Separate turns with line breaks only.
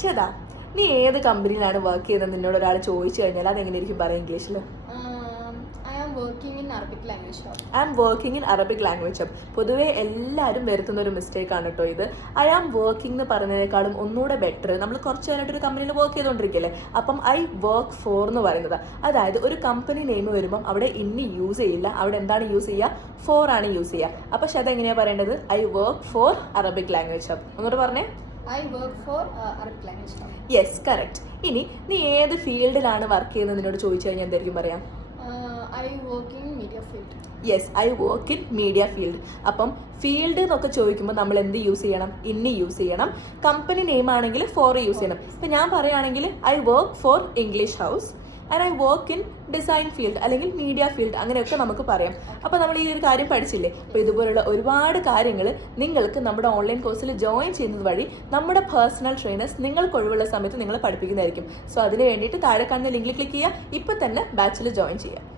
ശതാ നീ ഏത് കമ്പനിയിലാണ് വർക്ക് ചെയ്യുന്നത്? നിന്നോട് ഒരാൾ ചോദിച്ചു കഴിഞ്ഞാൽ അതെങ്ങനെയായിരിക്കും പറയാം ഇംഗ്ലീഷിൽ. I am working in Arabic language പൊതുവെ എല്ലാവരും വരുത്തുന്ന ഒരു മിസ്റ്റേക്ക് ആണ് കേട്ടോ ഇത്. ഐ ആം വർക്കിംഗ് എന്ന് പറയുന്നതിനേക്കാളും ഒന്നുകൂടെ ബെറ്റർ നമ്മൾ കുറച്ച് നേരമായിട്ട് ഒരു കമ്പനിയിൽ വർക്ക് ചെയ്തുകൊണ്ടിരിക്കില്ലേ അപ്പം ഐ വർക്ക് ഫോർ എന്ന് പറയുന്നത്. അതായത് ഒരു കമ്പനി നെയിം വരുമ്പം അവിടെ ഇന്ന് യൂസ് ചെയ്യില്ല. അവിടെ എന്താണ് യൂസ് ചെയ്യുക? ഫോർ ആണ് യൂസ് ചെയ്യുക. അപ്പം പക്ഷെ എങ്ങനെയാണ് പറയേണ്ടത്? I work for Arabic language ഒന്നുകൂടെ പറഞ്ഞേ.
I work for Arabic language shop.
Yes correct ഇനി നീ ഏത് ഫീൽഡിലാണ് വർക്ക് ചെയ്യുന്നത് നിന്നോട് ചോദിച്ചു കഴിഞ്ഞാൽ എന്തായിരിക്കും പറയാം?
I I in in media field.
Yes I work in media field അപ്പം ഫീൽഡ് എന്നൊക്കെ ചോദിക്കുമ്പോൾ നമ്മൾ എന്ത് യൂസ് ചെയ്യണം? ഇന്നി യൂസ് ചെയ്യണം. കമ്പനി നെയിം ആണെങ്കിൽ ഫോർ യൂസ് ചെയ്യണം. ഇപ്പം ഞാൻ പറയുകയാണെങ്കിൽ I work for English house and I work in design field അല്ലെങ്കിൽ മീഡിയ ഫീൽഡ് അങ്ങനെയൊക്കെ നമുക്ക് പറയാം. അപ്പോൾ നമ്മൾ ഈ ഒരു കാര്യം പഠിച്ചില്ലേ? അപ്പോൾ ഇതുപോലുള്ള ഒരുപാട് കാര്യങ്ങൾ നിങ്ങൾക്ക് നമ്മുടെ ഓൺലൈൻ കോഴ്സിൽ ജോയിൻ ചെയ്യുന്നത് വഴി നമ്മുടെ പേഴ്സണൽ ട്രെയിനേഴ്സ് നിങ്ങൾക്ക് ഒഴിവുള്ള സമയത്ത് നിങ്ങൾ പഠിപ്പിക്കുന്നതായിരിക്കും. സോ അതിന് വേണ്ടിയിട്ട് താഴെ കാണുന്ന ലിങ്കിൽ ക്ലിക്ക് ചെയ്യുക. ഇപ്പോൾ തന്നെ ബാച്ചിൽ ജോയിൻ ചെയ്യുക.